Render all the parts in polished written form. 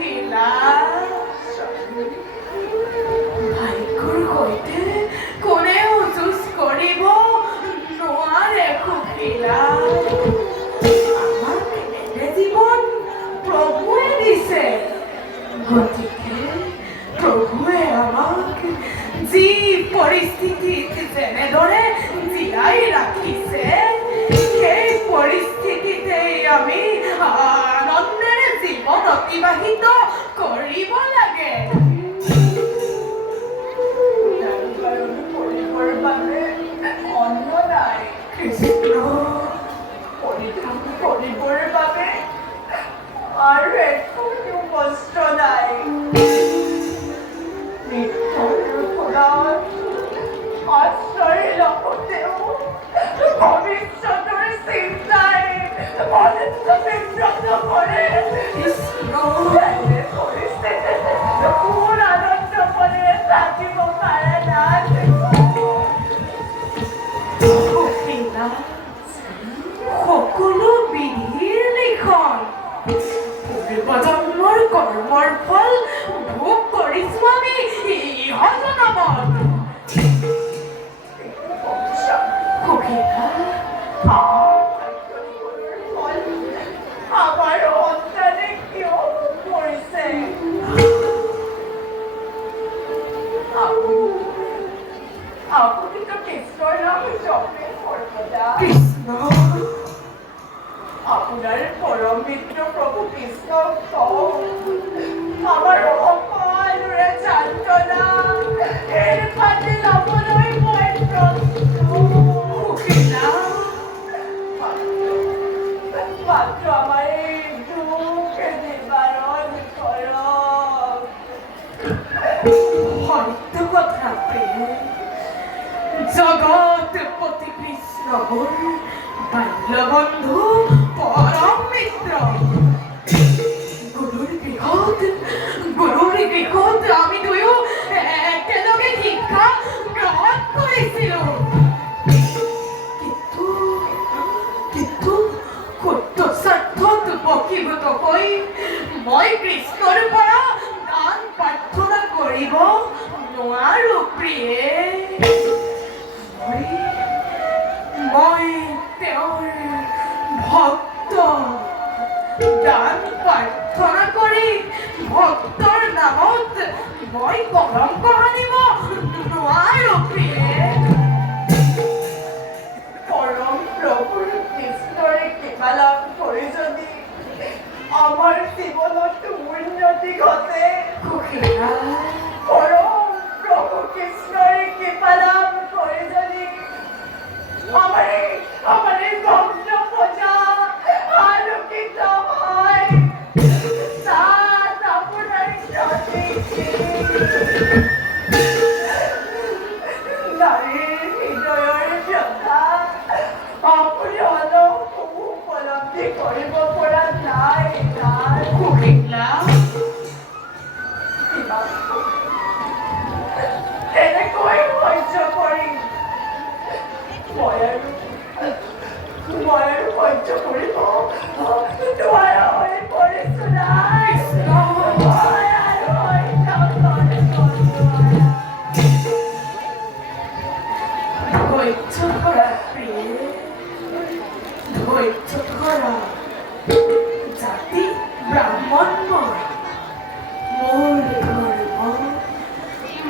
কহিলা ভাইকুৰ সৈতে কোনেও যুঁজ কৰিব নোৱাৰে কহিলা আমাক এনে জীৱন প্ৰভুৱে দিছে গতিকে প্ৰভুৱে আমাক যি পৰিস্থিতিত যেনেদৰে জীয়াই ৰাখিছে সেই পৰিস্থিতিতেই আমি আনন্দেৰে জীৱন অতিবাহিত কৰিব লাগে কৰিবৰ বাবে অন্য নাই কৃষ্ণ পৰিধান কৰিবৰ বাবে আৰু একো বস্ত্ৰ নাই আশ্ৰয় লগতেও ভবিষ্যতেৰ চিন্তায় মনস্থ বিব্ৰত কৰে কোন আনন্দ মনে থাকিব পাৰে না সকলো বিধিৰ লিখন পূৰ্বজন্মৰ কৰ্মৰ ফল ভোগ কৰিছো আমি ইহজনমত আমার অন্তরে কেউ পড়েছে আপনি তো কৃষ্ণর নামে জপে সর্বদা কৃষ্ণ আপনার পরম মিত্র প্রভু কৃষ্ণ আমার অপারে যান্ত্রণা এর কাছে লবণই মই মাত্র আমার এই দুঃখ নিবারণ করো হরিত কথা জগৎপতি কৃষ্ণ বাল্যবন্ধু পরম মিত্র গুরুর গৃহত আমি দুয়ো একেলগে শিক্ষা গ্রহণ করেছিলো কিন্তু ক্ষুদ্ৰ স্বাৰ্থত বশীভূত হৈ মই কৃষ্ণৰ পৰা দান প্ৰাৰ্থনা কৰিব নোৱাৰো প্ৰিয়ে মই তেওঁৰ ভক্ত দান প্ৰাৰ্থনা কৰি ভক্তৰ নামত মই কলংক সানিব নোৱাৰো প্ৰিয়ে পৰম প্ৰভুৰ কৃষ্ণৰে কৃপা লাভ কৰি যদি আমাৰ জীৱনত উন্নতি ঘটে পৰম প্ৰভু কৃষ্ণৰে কৃপা লাভ কৰি যদি আমাৰ এই ভক্ত পূজা আলোকিত হয় সাত আপনাৰ নাৰীৰ হৃদয়েৰ ব্যথা আপনি অলপ উপলব্ধি কৰিব পৰা নাই এনেকৈ সহ্য কৰি মই আৰু সহ্য কৰিব নোৱাৰা হৈ পৰিছো নাই ধৈৰ্য ধৰা প্ৰিয়ে ধৈৰ্য ধৰা জাতি ব্ৰাহ্মণ মোৰ ধৰ্ম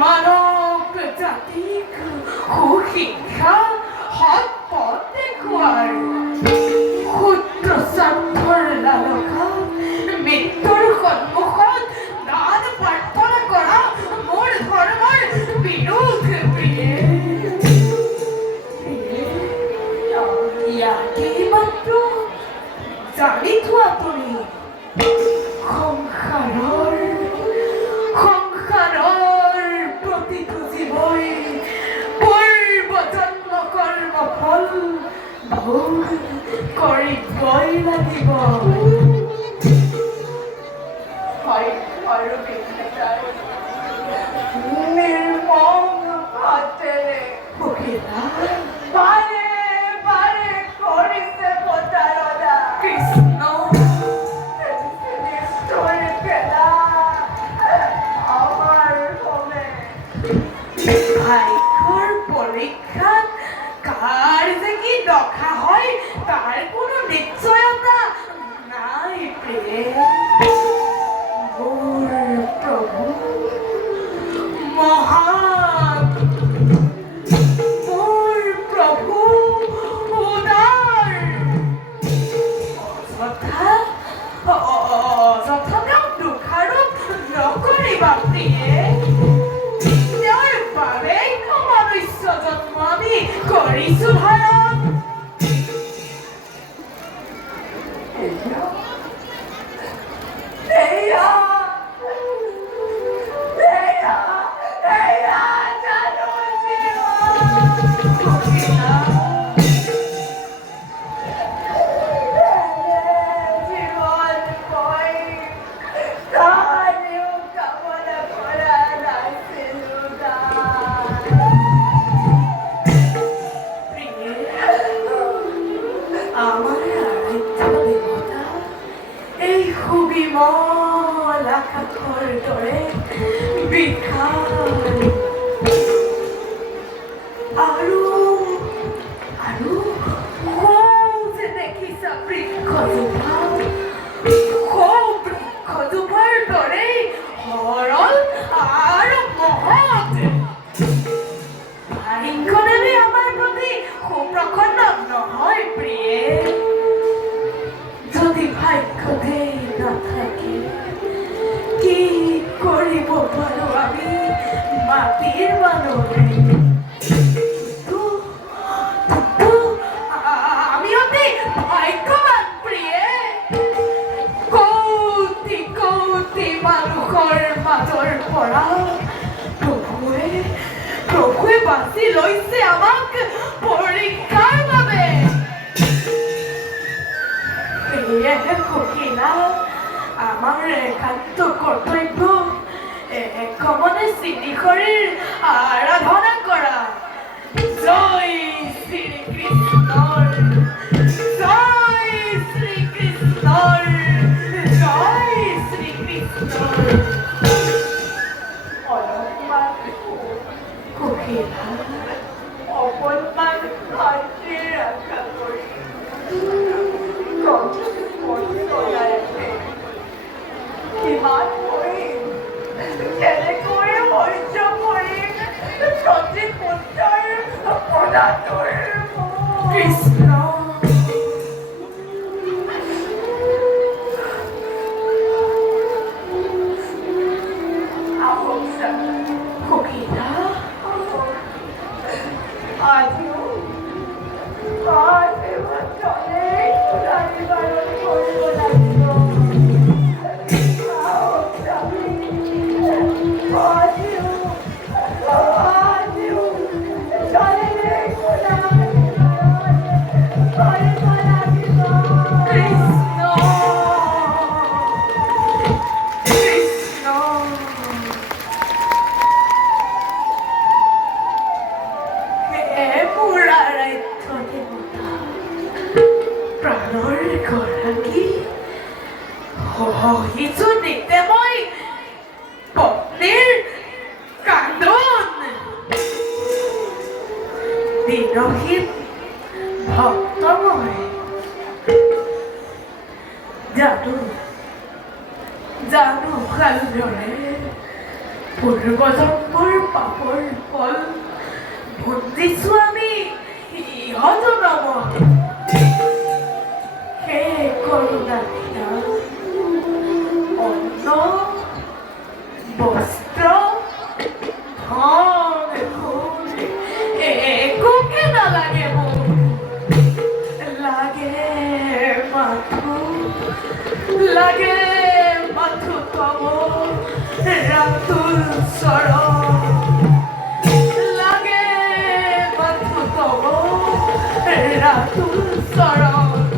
মানৱ জাতিক সুশিক্ষা সৎ পথ দেখুৱাৰ ক্ষুদ্ৰ স্বাৰ্থৰ লালসা মৃত্যুৰ সন্মুখত দান প্ৰাৰ্থনা কৰা মোৰ ধৰ্মৰ বিৰোধ প্ৰিয়ে ইয়াকেই মাত্ৰ জানি থোৱা তুমি সংসাৰৰ প্ৰতিটো জীৱই পূৰ্বজন্ম কৰ্ম ফল ভোগ কৰিবই লাগিব নিৰ্মম হাতেৰে বাৰে বাৰে কৰিছে প্ৰতাৰণা কৃষ্ণ নিষ্ঠুৰ খেলা প্ৰিয়ে মোৰ প্ৰভু মহান মোৰ প্ৰভু উদাৰ অযথা অযথা দুখাৰূপ নকৰিবা প্ৰিয়ে তেওঁৰ বাবে মনুষ্য জন্ম আমি কৰিছো ধাৰণ আকাশৰ দৰে বিশাল আৰু যে দেখিছা বৃক্ষজোপা বৃক্ষজোপাৰ দৰে সৰল আৰু মহৎ ভাগ্যদেৱী আমাৰ প্ৰতি সুপ্ৰসন্ন নহয় প্ৰিয়ে যদি ভাগ্যদেই নাথাকে কি কৰিব পাৰো আমি মাটিৰ মানুহে আমি অতি ভাগ্যৱান প্ৰিয়ে কৌটি কৌটি মানুহৰ মাজৰ পৰা প্ৰভুৱে বাছি লৈছে আমাক পৰীক্ষাৰ বাবে সেয়েহে সখীনা আমার একান্ত কর্তব্য কমনে শ্রীহরির আরাধনা করা জয় শ্রীকৃষ্ণ জয় শ্রীকৃষ্ণ জয় শ্রীকৃষ্ণ অপমান কার্যের আশা করি কিমান কৰিম কেনেকৈ সহ্য কৰিম সতী পুত্ৰৰ অপৰাধৰ কৃষ্ণ সখীৰা আজিও ইটো দেখতে মই পত্নীৰ কান্দন দিনহীন ভক্ত মই জানো ভালদৰে পূৰ্বজন্মৰ পাপৰ ফল ভুঞ্জিছো আমি ইহজনমত হে কৰোণা অন্ন বস্ত্ৰ ধন একোকে নালাগে মোক লাগে মাথো তব ৰাতুল চৰণ লাগে মাথো তব ৰাতুল চৰণ